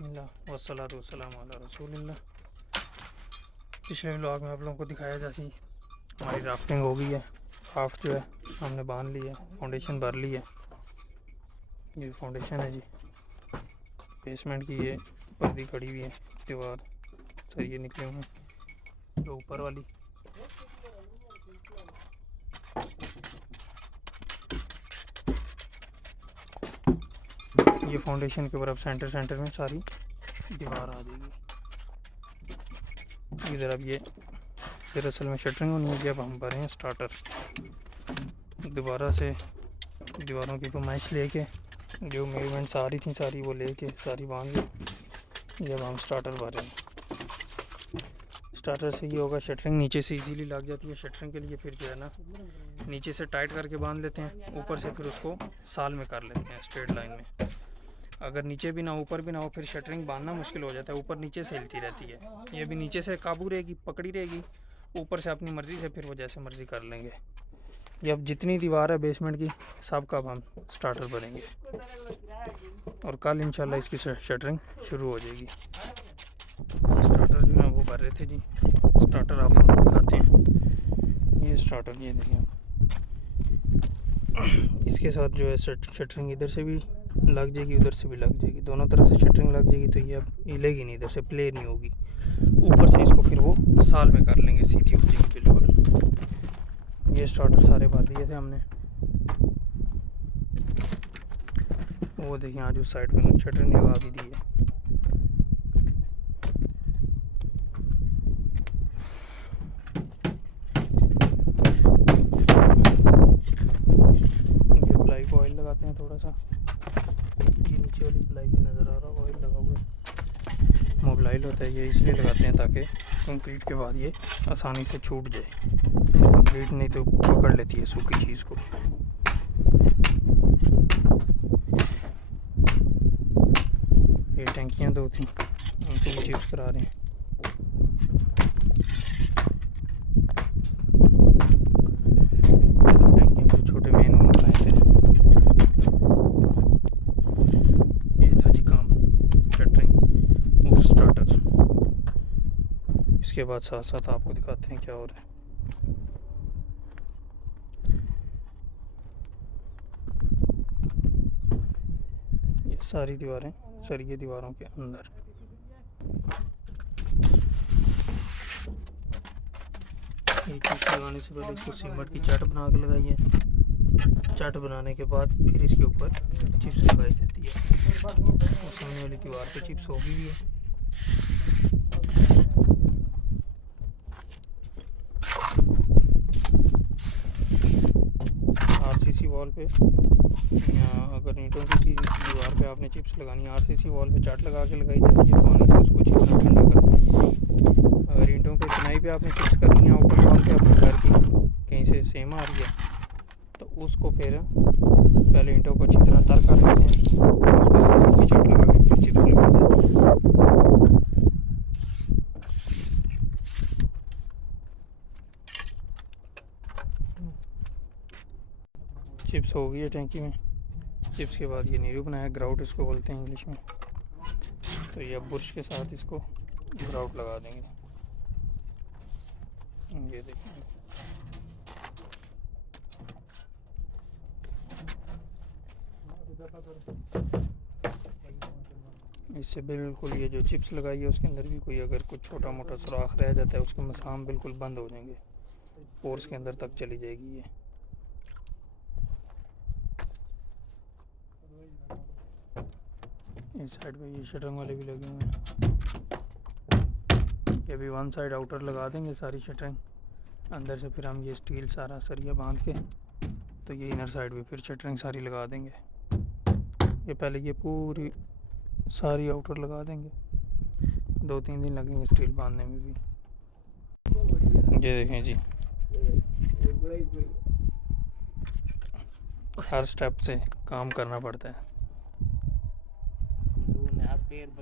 बिस्मिल्लाह वस्सलातु वस्सलामु अला रसूलिल्लाह। पिछले व्लॉग में आप लोगों को दिखाया जैसी हमारी राफ्टिंग हो गई है। राफ्ट जो है हमने बांध ली है, फाउंडेशन भर ली है। ये फाउंडेशन है जी, बेसमेंट की ये पर्दी खड़ी हुई है, दीवार सरिये निकले हुए हैं। जो ऊपर वाली ये फाउंडेशन के ऊपर अब सेंटर में सारी दीवार आ जाएगी। इधर अब ये फिर असल में शटरिंग होनी है। अब हम भरे हैं स्टार्टर, दोबारा से दीवारों की फरमाइश लेके जो मेजरमेंट्स आ रही थी सारी वो लेके सारी बांध ली। जब हम स्टार्टर भर रहे हैं, स्टार्टर से ये होगा शटरिंग नीचे से इजीली लग जाती है। शटरिंग के लिए फिर जो है ना नीचे से टाइट करके बांध लेते हैं, ऊपर से फिर उसको साल में कर लेते हैं स्ट्रेट लाइन में। अगर नीचे भी ना ऊपर भी ना हो फिर शटरिंग बांधना मुश्किल हो जाता है, ऊपर नीचे से हिलती रहती है। ये भी नीचे से काबू रहेगी, पकड़ी रहेगी, ऊपर से अपनी मर्ज़ी से फिर वो जैसे मर्ज़ी कर लेंगे। ये अब जितनी दीवार है बेसमेंट की सब का अब हम स्टार्टर भरेंगे और कल इंशाल्लाह इसकी शटरिंग शुरू हो जाएगी। स्टार्टर जो है वो भर रहे थे जी। स्टार्टर आप लोगों को दिखाते हैं। ये स्टार्टर ये देखिए, इसके साथ जो है शटरिंग इधर से भी लग जाएगी, उधर से भी लग जाएगी, दोनों तरफ से शटरिंग लग जाएगी। तो ये अब हिलेगी नहीं, इधर से प्ले नहीं होगी। ऊपर से इसको फिर वो साल में कर लेंगे, सीधी हो जाएगी बिल्कुल। ये स्टार्टर सारे भर दिए थे हमने। वो देखिए आज उस साइड पे शटरिंग लगा भी दी है। ये प्लाई को ऑयल लगाते हैं थोड़ा सा। ये नीचे वाली प्लाई भी नज़र आ रहा है, ऑयल लगा हुआ है, मोबिलाइल होता है। ये इसलिए लगाते हैं ताकि कंक्रीट के बाद ये आसानी से छूट जाए। कंक्रीट नहीं तो पकड़ लेती है सूखी चीज़ को। ये टंकियाँ दो थी, उनको भी चिप्स करा रहे हैं। टंकियाँ के छोटे मेन होल बनाए थे। ये था जी काम, शटरिंग और स्टार्टर। इसके बाद साथ साथ आपको दिखाते हैं क्या हो रहा है। ये सारी दीवारें सरिये दीवारों के अंदर। ये चिप्स लगाने से पहले इसको सीमेंट की चट बना के लगाई है। चट बनाने के बाद फिर इसके ऊपर चिप्स लगाई जाती है। और सामने वाली दीवार पे चिप्स होगी भी है। आरसीसी वॉल पे या अगर ईंटों की दीवार पे आपने चिप्स लगानी है, आरसीसी वॉल पे चाट लगा के लगाई जाती है। पानी से उसको चिपना ठंडा करते हैं। अगर ईंटों पे चिनाई पे आपने चिप्स करनी है, ऊपर वॉल पे अपने घर की कहीं से सेम आ रही है तो उसको फिर पहले ईंटों को अच्छी तरह तर कर लेते हैं, फिर उस पर सीमेंट की चाट लगा के फिर चिप्स लगाई जाती है। चिप्स हो गई है टैंकी में। चिप्स के बाद ये नीरू बनाया, ग्राउट इसको बोलते हैं इंग्लिश में। तो ये अब बुर्श के साथ इसको ग्राउट लगा देंगे। ये देखिए, इससे बिल्कुल ये जो चिप्स लगाई है उसके अंदर भी कोई अगर कुछ छोटा मोटा सुराख रह जाता है उसके मसाम बिल्कुल बंद हो जाएंगे, पोर्स के अंदर तक चली जाएगी ये। इस साइड पे ये शटरिंग वाले भी लगे हुए हैं। ये भी वन साइड आउटर लगा देंगे सारी शटरिंग, अंदर से फिर हम ये स्टील सारा सरिया बांध के तो ये इनर साइड भी फिर शटरिंग सारी लगा देंगे। ये पहले ये पूरी सारी आउटर लगा देंगे, 2-3 दिन लगेंगे स्टील बांधने में भी। ये देखें जी, हर स्टेप से काम करना पड़ता है।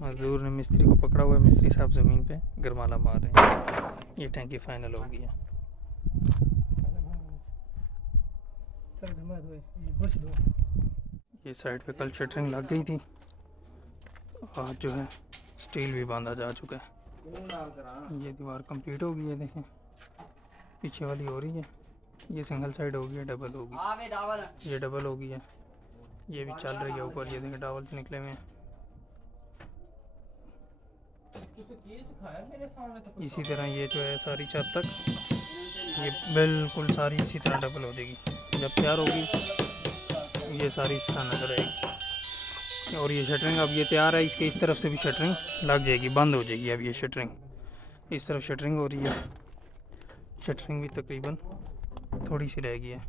मजदूर ने मिस्त्री को पकड़ा हुआ है, मिस्त्री साहब ज़मीन पे गरमाला मार रहे हैं। ये टैंकी फाइनल हो गई है। ये साइड पे कल शटरिंग लग गई थी, आज जो है स्टील भी बांधा जा चुका है। ये दीवार कंप्लीट हो गई है, देखें पीछे वाली हो रही है। ये सिंगल साइड होगी है, डबल होगी, ये डबल होगी है, ये भी चल रही है ऊपर। ये देखें डावल निकले हुए हैं। इसी तरह ये जो है सारी छत तक ये बिल्कुल सारी इसी तरह डबल हो जाएगी। जब तैयार होगी ये सारी इस तरह नजर आएगी। और ये शटरिंग अब ये तैयार है, इसके इस तरफ से भी शटरिंग लग जाएगी, बंद हो जाएगी। अब ये शटरिंग इस तरफ शटरिंग हो रही है, शटरिंग भी तकरीबन थोड़ी सी रह गई है।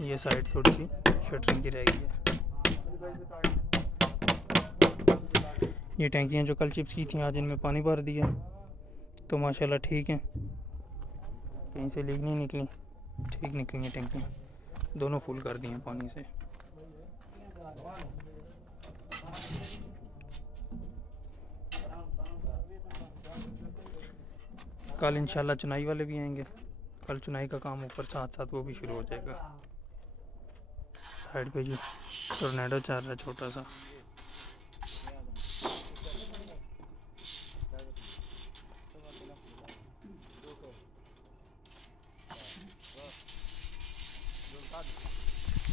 ये साइड थोड़ी सी शटरिंग की रह गई है। ये टैंकियाँ जो कल चिप्स की थी आज इनमें पानी भर दिया तो माशाल्लाह ठीक है, कहीं से लीक नहीं निकली, ठीक निकली हैं टैंकियाँ, दोनों फुल कर दी हैं पानी से। कल इंशाल्लाह चुनाई वाले भी आएंगे, कल चुनाई का काम ऊपर साथ साथ वो भी शुरू हो जाएगा। साइड पे जो टोर्नेडो चल रहा है छोटा सा,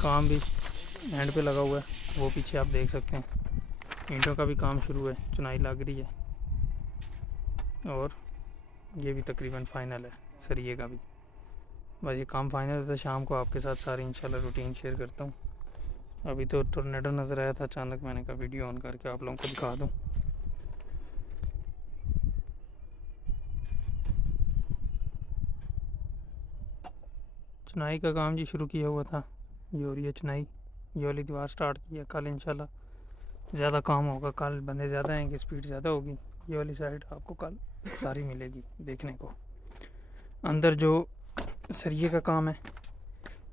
काम भी एंड पे लगा हुआ है, वो पीछे आप देख सकते हैं। ईंटों का भी काम शुरू है, चुनाई लग रही है और ये भी तकरीबन फाइनल है सरिये का भी। बस ये काम फाइनल है तो शाम को आपके साथ सारी इंशाल्लाह रूटीन शेयर करता हूँ। अभी तो टोर्नेडो नज़र आया था अचानक, मैंने कहा वीडियो ऑन करके आप लोगों को दिखा दूँ। चुनाई का काम जी शुरू किया हुआ था, ये हो रही है चुनाई। ये वाली दीवार स्टार्ट की है, कल इंशाल्लाह ज़्यादा काम होगा, कल बंदे ज़्यादा आएंगे, स्पीड ज़्यादा होगी। ये वाली साइड आपको कल सारी मिलेगी देखने को। अंदर जो सरिये का काम है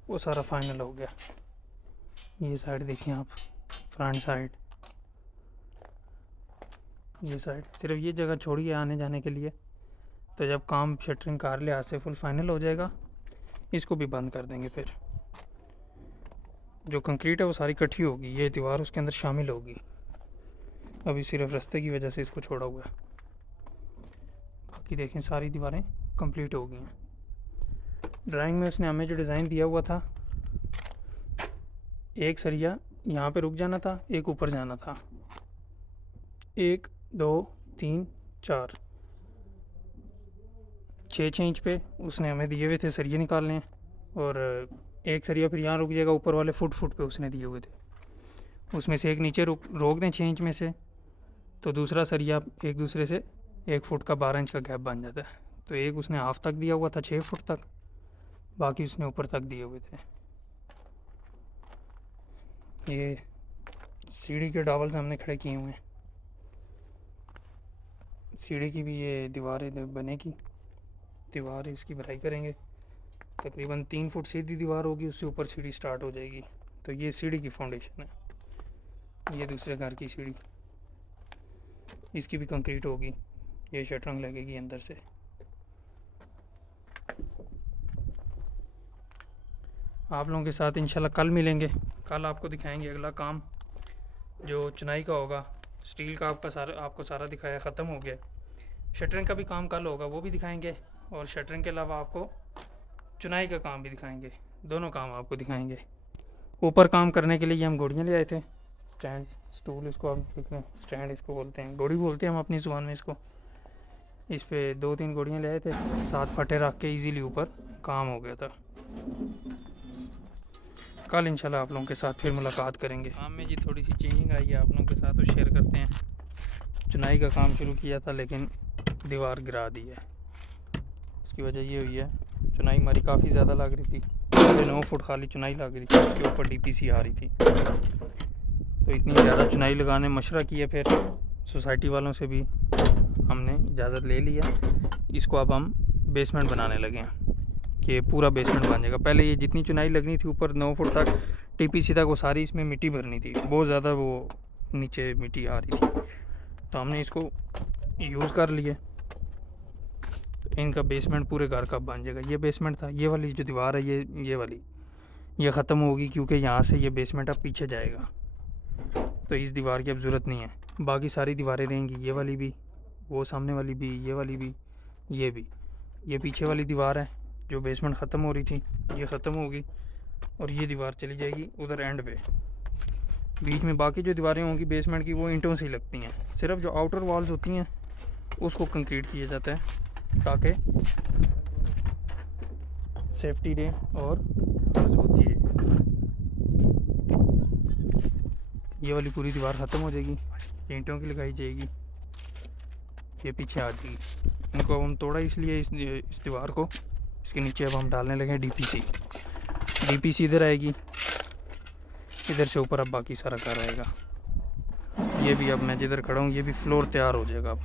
वो सारा फाइनल हो गया। ये साइड देखिए आप, फ्रंट साइड, ये साइड सिर्फ ये जगह छोड़ी है आने जाने के लिए। तो जब काम शटरिंग कार लिहाज से फुल फाइनल हो जाएगा इसको भी बंद कर देंगे। फिर जो कंक्रीट है वो सारी इकट्ठी होगी, ये दीवार उसके अंदर शामिल होगी। अभी सिर्फ रास्ते की वजह से इसको छोड़ा हुआ है, बाकी देखें सारी दीवारें कंप्लीट हो गई हैं। ड्राइंग में उसने हमें जो डिज़ाइन दिया हुआ था, एक सरिया यहाँ पे रुक जाना था, एक ऊपर जाना था, 1 2 3 4 6 इंच पे उसने हमें दिए हुए थे सरिये निकालने हैं। और एक सरिया फिर यहाँ रुक जाएगा, ऊपर वाले फुट पे उसने दिए हुए थे, उसमें से एक नीचे रोक दें 6 इंच में से, तो दूसरा सरिया एक दूसरे से 1 फुट का 12 इंच का गैप बन जाता है। तो एक उसने हाफ तक दिया हुआ था 6 फुट तक, बाकी उसने ऊपर तक दिए हुए थे। ये सीढ़ी के डावल्स हमने खड़े किए हुए हैं, सीढ़ी की भी ये दीवारें बनेगी, दीवार इसकी भराई करेंगे। तकरीबन 3 फुट सीधी दीवार होगी, उससे ऊपर सीढ़ी स्टार्ट हो जाएगी। तो ये सीढ़ी की फाउंडेशन है। ये दूसरे घर की सीढ़ी, इसकी भी कंक्रीट होगी, ये शटरिंग लगेगी अंदर से। आप लोगों के साथ इंशाल्लाह कल मिलेंगे, कल आपको दिखाएंगे अगला काम जो चुनाई का होगा। स्टील का आपको सारा दिखाया, ख़त्म हो गया। शटरिंग का भी काम कल होगा, वो भी दिखाएंगे। और शटरिंग के अलावा आपको चुनाई का काम भी दिखाएंगे, दोनों काम आपको दिखाएंगे। ऊपर काम करने के लिए हम गोड़ियाँ ले आए थे, स्टैंड स्टूल इसको आप देख रहे हैं, स्टैंड इसको बोलते हैं, गोड़ी बोलते हैं हम अपनी ज़ुबान में इसको। इस पे 2-3 गोड़ियाँ ले आए थे, 7 फटे रख के इजीली ऊपर काम हो गया था। कल इंशाल्लाह आप लोगों के साथ फिर मुलाकात करेंगे। काम में जी थोड़ी सी चेंजिंग आई है, आप लोगों के साथ वो शेयर करते हैं। चुनाई का काम शुरू किया था लेकिन दीवार गिरा दी है, उसकी वजह ये हुई है चुनाई हमारी काफ़ी ज़्यादा लग रही थी, 9 फुट खाली चुनाई लग रही थी, उसके ऊपर डीपीसी आ रही थी। तो इतनी ज़्यादा चुनाई लगाने मशवरा किया, फिर सोसाइटी वालों से भी हमने इजाज़त ले लिया। इसको अब हम बेसमेंट बनाने लगे हैं कि पूरा बेसमेंट बन जाएगा। पहले ये जितनी चुनाई लगनी थी ऊपर 9 फुट तक टीपीसी तक, वो सारी इसमें मिट्टी भरनी थी, बहुत ज़्यादा वो नीचे मिट्टी आ रही थी। तो हमने इसको यूज़ कर लिए, तो इनका बेसमेंट पूरे घर का बन जाएगा। ये बेसमेंट था, ये वाली जो दीवार है ये वाली ये ख़त्म होगी क्योंकि यहाँ से ये बेसमेंट अब पीछे जाएगा, तो इस दीवार की अब ज़रूरत नहीं है। बाकी सारी दीवारें रहेंगी, ये वाली भी, वो सामने वाली भी, ये वाली भी, ये भी। ये पीछे वाली दीवार है जो बेसमेंट ख़त्म हो रही थी, ये ख़त्म होगी और ये दीवार चली जाएगी उधर एंड पे। बीच में बाकी जो दीवारें होंगी बेसमेंट की वो ईंटों से ही लगती हैं। सिर्फ जो आउटर वॉल्स होती हैं उसको कंक्रीट किया जाता है ताकि सेफ्टी रहे और मजबूती रहे। ये वाली पूरी दीवार ख़त्म हो जाएगी, ईंटों की लगाई जाएगी, ये पीछे आ जाएगी। इनको अब हम तोड़ा इसलिए इस दीवार को, इसके नीचे अब हम डालने लगे डीपीसी। डीपीसी इधर आएगी, इधर से ऊपर अब बाकी सारा कार आएगा। ये भी अब मैं जिधर खड़ा हूँ ये भी फ्लोर तैयार हो जाएगा। अब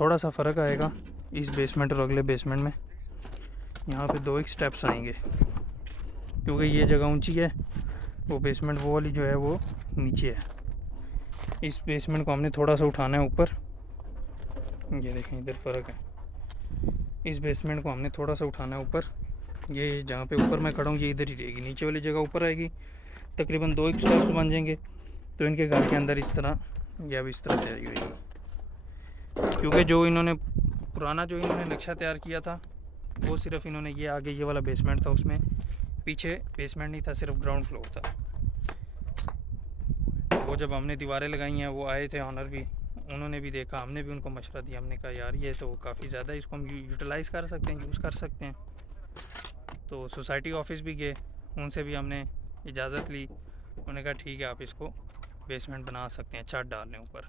थोड़ा सा फ़र्क आएगा इस बेसमेंट और अगले बेसमेंट में। यहाँ पे 2 एक स्टेप्स आएंगे क्योंकि ये जगह ऊंची है, वो बेसमेंट वो वाली जो है वो नीचे है। इस बेसमेंट को हमने थोड़ा सा उठाना है ऊपर, ये देखें इधर फ़र्क है। इस बेसमेंट को हमने थोड़ा सा उठाना है ऊपर। ये जहाँ पे ऊपर मैं खड़ा हूँ ये इधर ही रहेगी, नीचे वाली जगह ऊपर आएगी। तकरीबन 2 एक स्टेप्स बन जाएंगे तो इनके घर के अंदर इस तरह या भी इस तरह तैयारी होगी। क्योंकि जो इन्होंने पुराना जो इन्होंने नक्शा तैयार किया था वो सिर्फ इन्होंने ये आगे ये वाला बेसमेंट था, उसमें पीछे बेसमेंट नहीं था, सिर्फ ग्राउंड फ्लोर था। वो जब हमने दीवारें लगाई हैं वो आए थे ऑनर भी, उन्होंने भी देखा, हमने भी उनको मशवरा दिया। हमने कहा यार ये तो काफ़ी ज़्यादा, इसको हम यूटिलाइज़ कर सकते हैं, यूज़ कर सकते हैं। तो सोसाइटी ऑफिस भी गए, उनसे भी हमने इजाज़त ली। उन्होंने कहा ठीक है आप इसको बेसमेंट बना सकते हैं, छत डाल लें ऊपर।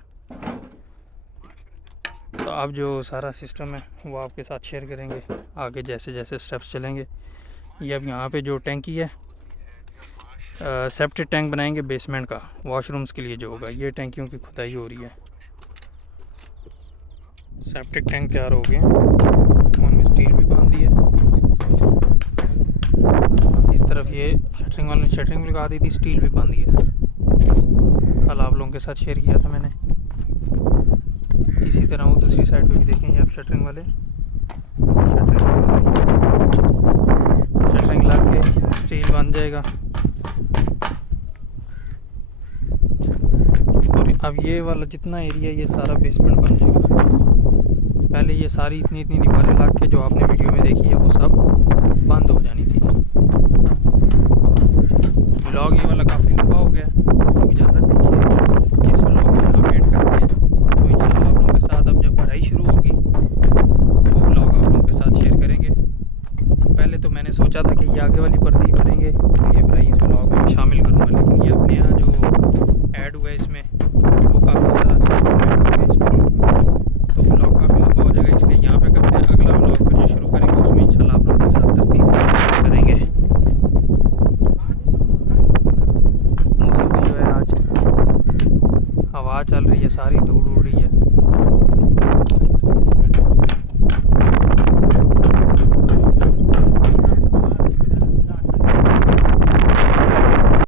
तो अब जो सारा सिस्टम है वो आपके साथ शेयर करेंगे आगे जैसे जैसे स्टेप्स चलेंगे। ये अब यहाँ पे जो टैंकी है, सेप्टिक टैंक बनाएंगे बेसमेंट का, वॉशरूम्स के लिए जो होगा। ये टैंकियों की खुदाई हो रही है। सेप्टिक टैंक तैयार हो गए हैं, उनमें स्टील भी बांध दी है। इस तरफ ये शटरिंग वाले शटरिंग लगा दी थी, स्टील भी बांधी है। कल आप लोगों के साथ शेयर किया था मैंने। इसी तरह वो दूसरी साइड पे भी देखेंगे आप शटरिंग वाले, शटरिंग लग के स्टील बन जाएगा। और अब ये वाला जितना एरिया ये सारा बेसमेंट बन जाएगा। पहले ये सारी इतनी दीवारें लग के जो आपने वीडियो में देखी है वो सब बंद हो जानी थी। व्लॉग ये वाला काफ़ी लंबा हो गया, तो इजाज़त दीजिए, इस व्लॉग को यहाँ एंड करते हैं। तो इंशाल्लाह आप लोगों के साथ अब जब पढ़ाई शुरू होगी वो व्लॉग आप लोगों के साथ शेयर करेंगे। पहले तो मैंने सोचा था कि ये आगे वाली पर्दी भरेंगे तो ये पढ़ाई इस व्लॉग में शामिल करूँगा, लेकिन ये अपने यहाँ जो ऐड हुआ है इसमें वो काफ़ी सारा सिस्टम ऐड हो गया इसमें, तो व्लॉग काफ़ी लंबा हो जाएगा, इसलिए यहाँ पे करते हैं। अगला व्लॉग फिर जो शुरू करेंगे उसमें इंशाल्लाह आप लोगों के साथ तरतीब करेंगे। मौसम भी जो है आज हवा चल रही है, सारी धूल उड़ रही है।